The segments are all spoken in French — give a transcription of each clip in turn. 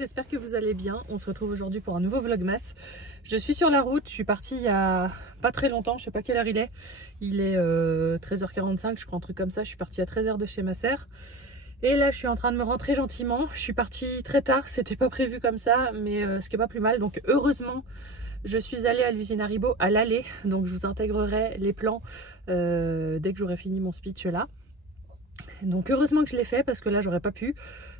j'espère que vous allez bien. On se retrouve aujourd'hui pour un nouveau vlogmas. Je suis sur la route, je suis partie il y a pas très longtemps, je sais pas quelle heure il est. Il est 13h45, je crois, un truc comme ça. Je suis partie à 13h de chez ma sœur. Et là je suis en train de me rentrer gentiment. Je suis partie très tard, c'était pas prévu comme ça, mais ce qui est pas plus mal. Donc heureusement, je suis allée à l'usine Haribo à l'aller. Donc je vous intégrerai les plans dès que j'aurai fini mon speech là. Donc heureusement que je l'ai fait parce que là j'aurais pas pu.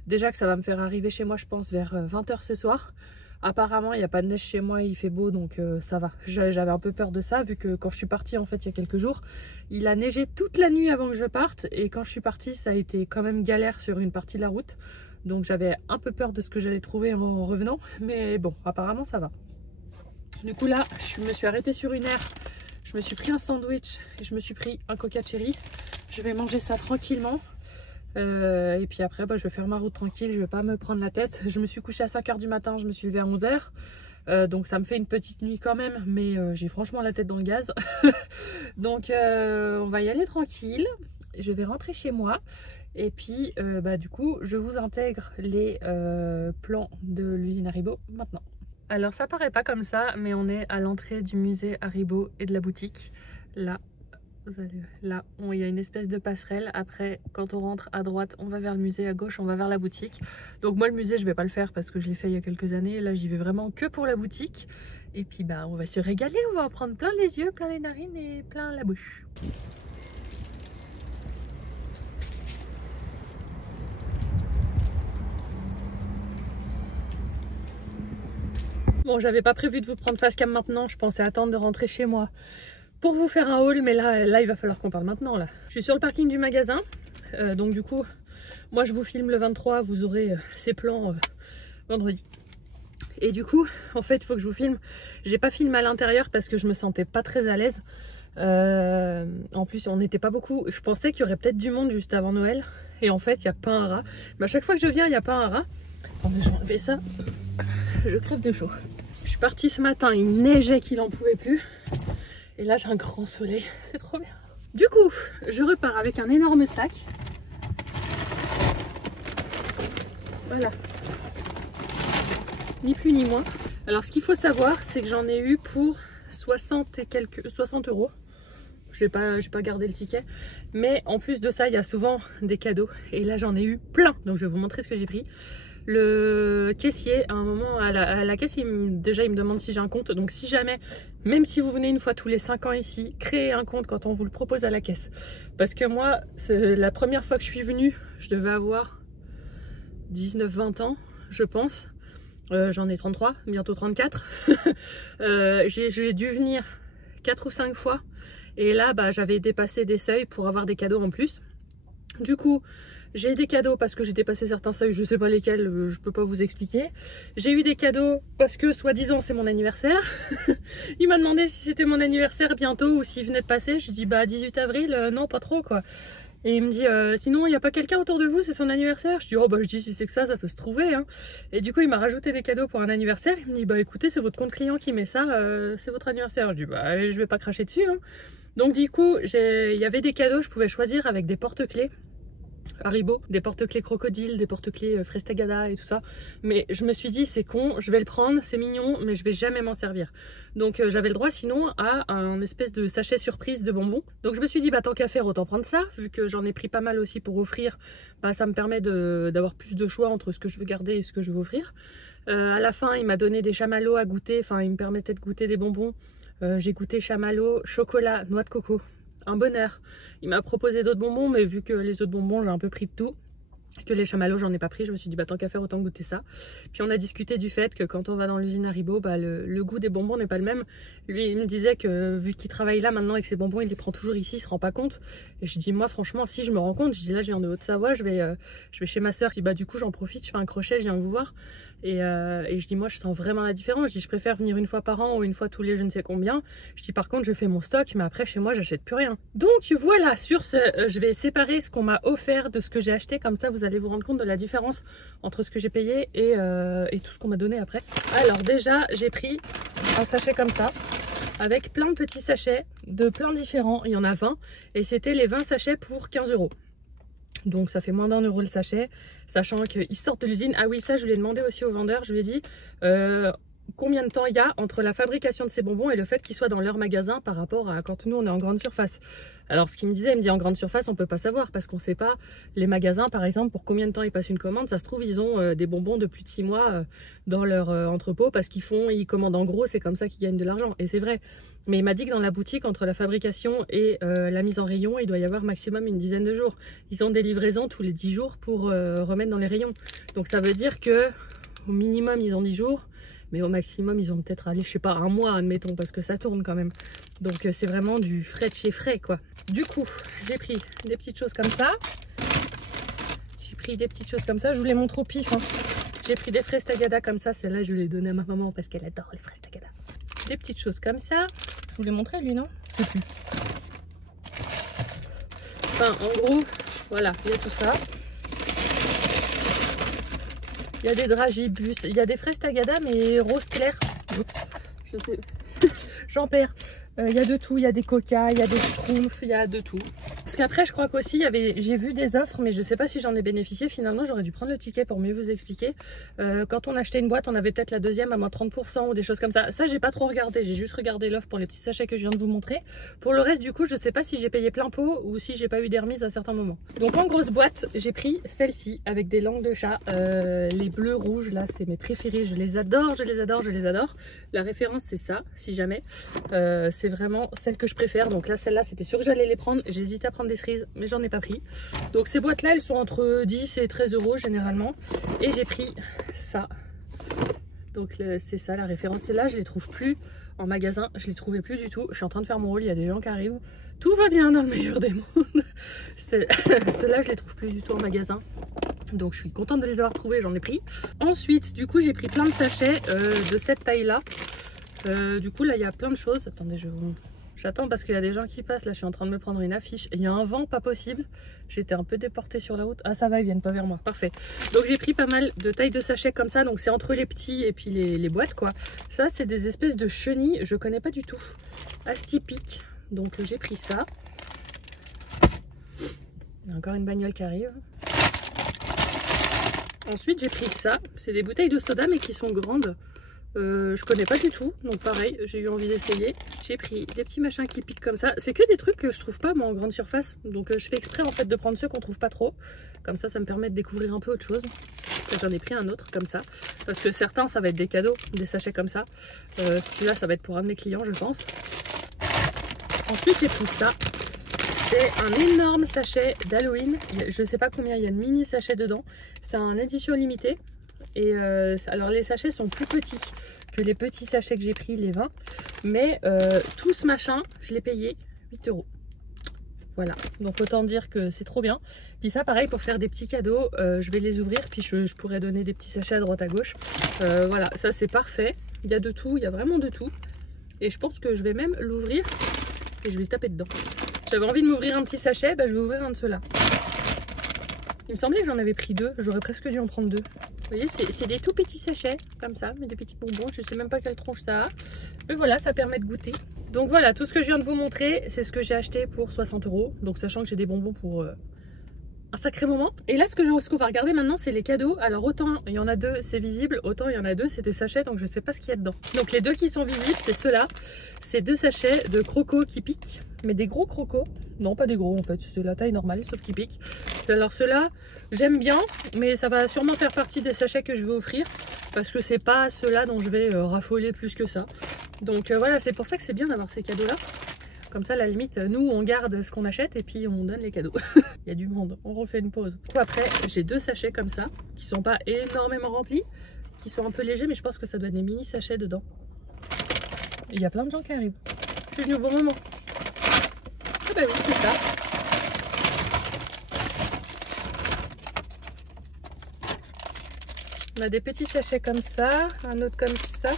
Déjà que ça va me faire arriver chez moi je pense vers 20h ce soir. Apparemment il n'y a pas de neige chez moi, il fait beau donc ça va. J'avais un peu peur de ça vu que quand je suis partie en fait il y a quelques jours, il a neigé toute la nuit avant que je parte. Et quand je suis partie ça a été quand même galère sur une partie de la route. Donc j'avais un peu peur de ce que j'allais trouver en revenant. Mais bon, apparemment ça va. Du coup là je me suis arrêtée sur une aire. Je me suis pris un sandwich et je me suis pris un coca cherry. Je vais manger ça tranquillement. Et puis après je vais faire ma route tranquille, je vais pas me prendre la tête. Je me suis couchée à 5h du matin, je me suis levée à 11h, donc ça me fait une petite nuit quand même, mais j'ai franchement la tête dans le gaz. Donc on va y aller tranquille. Je vais rentrer chez moi et puis du coup je vous intègre les plans de l'usine Haribo maintenant. Alors ça paraît pas comme ça, mais on est à l'entrée du musée Haribo et de la boutique. Là, il y a une espèce de passerelle. Après, quand on rentre à droite, on va vers le musée, à gauche, on va vers la boutique. Donc moi, le musée, je vais pas le faire parce que je l'ai fait il y a quelques années. Là, j'y vais vraiment que pour la boutique. Et puis, on va se régaler. On va en prendre plein les yeux, plein les narines et plein la bouche. Bon, j'avais pas prévu de vous prendre face cam maintenant. Je pensais attendre de rentrer chez moi pour vous faire un haul, mais là il va falloir qu'on parle maintenant. Là je suis sur le parking du magasin, donc du coup moi je vous filme le 23, vous aurez ces plans vendredi. Et du coup en fait il faut que je vous filme. J'ai pas filmé à l'intérieur parce que je me sentais pas très à l'aise. En plus on n'était pas beaucoup. Je pensais qu'il y aurait peut-être du monde juste avant Noël et en fait il n'y a pas un rat. Mais à chaque fois que je viens il n'y a pas un rat. Attendez, je vais enlever ça, je crève de chaud. Je suis partie ce matin, il neigeait qu'il en pouvait plus. Et là j'ai un grand soleil, c'est trop bien. Du coup, je repars avec un énorme sac. Voilà. Ni plus ni moins. Alors ce qu'il faut savoir, c'est que j'en ai eu pour 60 euros. J'ai pas gardé le ticket. Mais en plus de ça, il y a souvent des cadeaux. Et là j'en ai eu plein. Donc je vais vous montrer ce que j'ai pris. Le caissier, à un moment, à la caisse, déjà il me demande si j'ai un compte. Donc si jamais, même si vous venez une fois tous les 5 ans ici, créez un compte quand on vous le propose à la caisse. Parce que moi, c'est la première fois que je suis venue, je devais avoir 19-20 ans, je pense. J'en ai 33, bientôt 34. J'ai dû venir 4 ou 5 fois. Et là, j'avais dépassé des seuils pour avoir des cadeaux en plus. Du coup, j'ai des cadeaux parce que j'ai dépassé certains seuils, je sais pas lesquels, je peux pas vous expliquer. J'ai eu des cadeaux parce que soi-disant c'est mon anniversaire. Il m'a demandé si c'était mon anniversaire bientôt ou s'il venait de passer. Je lui dis 18 avril, non pas trop quoi. Et il me dit sinon il n'y a pas quelqu'un autour de vous, c'est son anniversaire. Je dis je dis si c'est que ça peut se trouver hein. Et du coup il m'a rajouté des cadeaux pour un anniversaire. Il me dit écoutez c'est votre compte client qui met ça, c'est votre anniversaire. Je dis je vais pas cracher dessus hein. Donc du coup il y avait des cadeaux, je pouvais choisir avec des porte-clés Haribo, des porte-clés crocodile, des porte-clés Frestagada et tout ça. Mais je me suis dit c'est con, je vais le prendre, c'est mignon, mais je vais jamais m'en servir. Donc j'avais le droit sinon à un espèce de sachet surprise de bonbons. Donc je me suis dit tant qu'à faire autant prendre ça, vu que j'en ai pris pas mal aussi pour offrir. Ça me permet d'avoir plus de choix entre ce que je veux garder et ce que je veux offrir. À la fin il m'a donné des chamallows à goûter, il me permettait de goûter des bonbons. J'ai goûté chamallow, chocolat, noix de coco. Un bonheur. Il m'a proposé d'autres bonbons, mais vu que les autres bonbons j'ai un peu pris de tout, que les chamallows j'en ai pas pris, je me suis dit tant qu'à faire autant goûter ça. Puis on a discuté du fait que quand on va dans l'usine Haribo, le goût des bonbons n'est pas le même. Lui il me disait que vu qu'il travaille là maintenant avec ses bonbons, il les prend toujours ici, il se rend pas compte. Et je dis moi franchement si je me rends compte, je dis là je viens de Haute-Savoie, je vais chez ma soeur, je dis du coup j'en profite, je fais un crochet, je viens vous voir. Et je dis moi je sens vraiment la différence. Je dis je préfère venir une fois par an ou une fois tous les je ne sais combien. Je dis par contre je fais mon stock, mais après chez moi j'achète plus rien. Donc voilà, sur ce je vais séparer ce qu'on m'a offert de ce que j'ai acheté, comme ça vous allez vous rendre compte de la différence entre ce que j'ai payé et tout ce qu'on m'a donné après. Alors déjà j'ai pris un sachet comme ça avec plein de petits sachets de plein différents, il y en a 20 et c'était les 20 sachets pour 15 euros. Donc ça fait moins d'1 € le sachet, sachant qu'ils sortent de l'usine. Ah oui, ça je lui ai demandé aussi au vendeur, je lui ai dit combien de temps il y a entre la fabrication de ces bonbons et le fait qu'ils soient dans leur magasin par rapport à quand nous on est en grande surface. Alors ce qu'il me disait, il me dit en grande surface on peut pas savoir parce qu'on sait pas les magasins par exemple pour combien de temps ils passent une commande. Ça se trouve ils ont des bonbons de plus de 6 mois dans leur entrepôt parce ils commandent en gros, c'est comme ça qu'ils gagnent de l'argent. Et c'est vrai. Mais il m'a dit que dans la boutique, entre la fabrication et la mise en rayon, il doit y avoir maximum une dizaine de jours. Ils ont des livraisons tous les 10 jours pour remettre dans les rayons. Donc ça veut dire que au minimum ils ont 10 jours. Mais au maximum, ils ont peut-être allé, je sais pas, 1 mois, admettons, parce que ça tourne quand même. Donc c'est vraiment du frais de chez frais, quoi. Du coup, j'ai pris des petites choses comme ça. Je vous les montre au pif. Hein. J'ai pris des fraises Tagada comme ça. Celle-là, je vais les donner à ma maman parce qu'elle adore les fraises Tagada. Des petites choses comme ça. Je vous les montrais, lui, non? Je sais plus. Enfin, en gros, voilà, il y a tout ça. Il y a des dragibus, il y a des fraises Tagada mais rose clair. Oups, je sais, j'en perds. Il y a de tout, il y a des coca, il y a des schtroumpfs, il y a de tout. Parce qu'après je crois qu'aussi j'ai vu des offres mais je sais pas si j'en ai bénéficié. Finalement j'aurais dû prendre le ticket pour mieux vous expliquer. Quand on achetait une boîte on avait peut-être la deuxième à moins 30% ou des choses comme ça. Ça j'ai pas trop regardé, j'ai juste regardé l'offre pour les petits sachets que je viens de vous montrer. Pour le reste du coup je sais pas si j'ai payé plein pot ou si j'ai pas eu des remises à certains moments. Donc en grosse boîte j'ai pris celle-ci avec des langues de chat. Les bleus rouges là c'est mes préférés, je les adore, je les adore, je les adore. La référence c'est ça si jamais. C'est vraiment celle que je préfère. Donc là celle-là c'était sûr que j'allais les prendre. J'hésitais à prendre des cerises mais j'en ai pas pris. Donc ces boîtes là elles sont entre 10 et 13 € généralement. Et j'ai pris ça. Donc c'est ça la référence. Celle-là je les trouve plus en magasin. Je les trouvais plus du tout. Je suis en train de faire mon haul. Il y a des gens qui arrivent. Tout va bien dans le meilleur des mondes. Celle-là je les trouve plus du tout en magasin. Donc je suis contente de les avoir trouvés, j'en ai pris. Ensuite du coup j'ai pris plein de sachets de cette taille là. Du coup là il y a plein de choses. Attendez j'attends parce qu'il y a des gens qui passent. Là je suis en train de me prendre une affiche. Il y a un vent pas possible. J'étais un peu déportée sur la route. Ah ça va, ils viennent pas vers moi. Parfait. Donc j'ai pris pas mal de tailles de sachets comme ça. Donc c'est entre les petits et puis les boîtes quoi. Ça c'est des espèces de chenilles. Je connais pas du tout. Astypique. Donc j'ai pris ça. Il y a encore une bagnole qui arrive. Ensuite j'ai pris ça. C'est des bouteilles de soda mais qui sont grandes. Je connais pas du tout, donc pareil, j'ai eu envie d'essayer. J'ai pris des petits machins qui piquent comme ça. C'est que des trucs que je trouve pas moi en grande surface. Donc je fais exprès en fait de prendre ceux qu'on trouve pas trop. Comme ça me permet de découvrir un peu autre chose. J'en ai pris un autre comme ça. Parce que certains ça va être des cadeaux, des sachets comme ça. Celui-là ça va être pour un de mes clients je pense. Ensuite j'ai pris ça. C'est un énorme sachet d'Halloween. Je sais pas combien il y a de mini sachets dedans. C'est un édition limitée. Et alors les sachets sont plus petits que les petits sachets que j'ai pris, les 20. Mais tout ce machin, je l'ai payé 8 €. Voilà, donc autant dire que c'est trop bien. Puis ça pareil pour faire des petits cadeaux, je vais les ouvrir. Puis je pourrais donner des petits sachets à droite à gauche. Voilà, ça c'est parfait. Il y a de tout, il y a vraiment de tout. Et je pense que je vais même l'ouvrir et je vais le taper dedans. J'avais envie de m'ouvrir un petit sachet, bah, je vais ouvrir un de ceux-là. Il me semblait que j'en avais pris 2, j'aurais presque dû en prendre 2. Vous voyez, c'est des tout petits sachets, comme ça, mais des petits bonbons. Je sais même pas quelle tronche ça a. Mais voilà, ça permet de goûter. Donc voilà, tout ce que je viens de vous montrer, c'est ce que j'ai acheté pour 60 €. Donc sachant que j'ai des bonbons pour un sacré moment. Et là, ce qu'on va regarder maintenant, c'est les cadeaux. Alors autant il y en a 2, c'est visible, autant il y en a 2, c'est des sachets, donc je sais pas ce qu'il y a dedans. Donc les 2 qui sont visibles, c'est ceux-là. C'est 2 sachets de crocos qui piquent. Mais des gros crocos. Non, pas des gros en fait, c'est la taille normale, sauf qu'ils piquent. Alors ceux-là, j'aime bien, mais ça va sûrement faire partie des sachets que je vais offrir. Parce que c'est pas ceux-là dont je vais raffoler plus que ça. Donc voilà, c'est pour ça que c'est bien d'avoir ces cadeaux-là. Comme ça, à la limite, nous, on garde ce qu'on achète et puis on donne les cadeaux. Il y a du monde, on refait une pause. Du coup, après, j'ai 2 sachets comme ça, qui sont pas énormément remplis, qui sont un peu légers, mais je pense que ça doit être des mini sachets dedans. Il y a plein de gens qui arrivent. Je suis venue au bon moment. Ah bah oui, c'est ça. On a des petits sachets comme ça, un autre comme ça,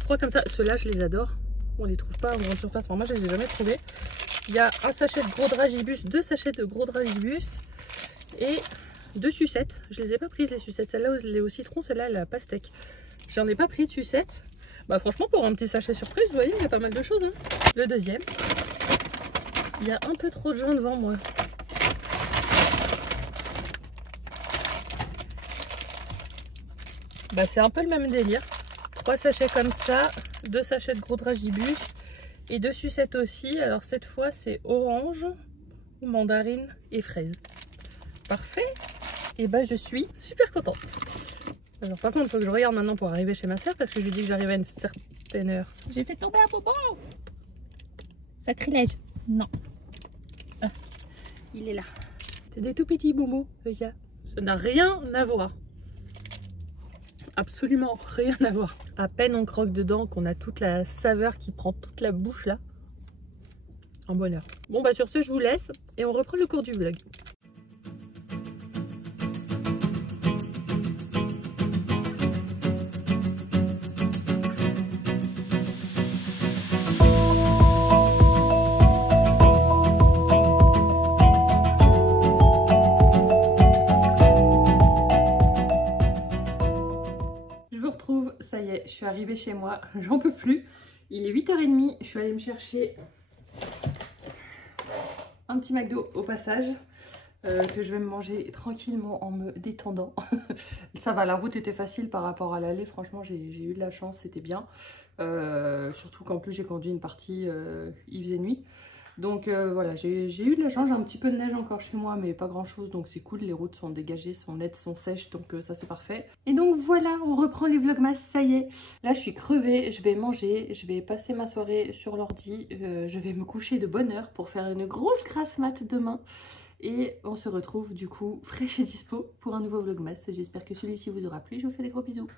3 comme ça. Ceux-là, je les adore. On les trouve pas en grande surface. Enfin, moi, je les ai jamais trouvés. Il y a un sachet de gros dragibus, 2 sachets de gros dragibus et 2 sucettes. Je les ai pas prises les sucettes. Celle-là, elle est au citron, celle-là, elle est à pastèque. J'en ai pas pris de sucettes. Bah franchement, pour un petit sachet surprise, vous voyez, il y a pas mal de choses. Hein. Le deuxième. Il y a un peu trop de gens devant moi. Bah, c'est un peu le même délire. 3 sachets comme ça, 2 sachets de gros dragibus et 2 sucettes aussi. Alors cette fois c'est orange, mandarine et fraise. Parfait. Et bah je suis super contente. Alors par contre il faut que je regarde maintenant pour arriver chez ma soeur parce que je lui dis que j'arrive à une certaine heure. J'ai fait tomber un bonbon. Sacrilège. Non. Ah, il est là. C'est des tout petits bonbons, les gars. Ça n'a rien à voir. Absolument rien à voir. À peine on croque dedans qu'on a toute la saveur qui prend toute la bouche là. Un bonheur. Bon bah sur ce je vous laisse et on reprend le cours du vlog. Ça y est, je suis arrivée chez moi, j'en peux plus. Il est 8h30, je suis allée me chercher un petit McDo au passage que je vais me manger tranquillement en me détendant. Ça va, la route était facile par rapport à l'aller, franchement j'ai eu de la chance, c'était bien. Surtout qu'en plus j'ai conduit une partie, il faisait nuit. Donc voilà, j'ai eu de la chance, j'ai un petit peu de neige encore chez moi, mais pas grand chose, donc c'est cool, les routes sont dégagées, sont nettes, sont sèches, donc ça c'est parfait. Et donc voilà, on reprend les vlogmas, ça y est. Là je suis crevée, je vais manger, je vais passer ma soirée sur l'ordi, je vais me coucher de bonne heure pour faire une grosse grasse mat demain. Et on se retrouve du coup fraîche et dispo pour un nouveau vlogmas. J'espère que celui-ci vous aura plu, je vous fais des gros bisous.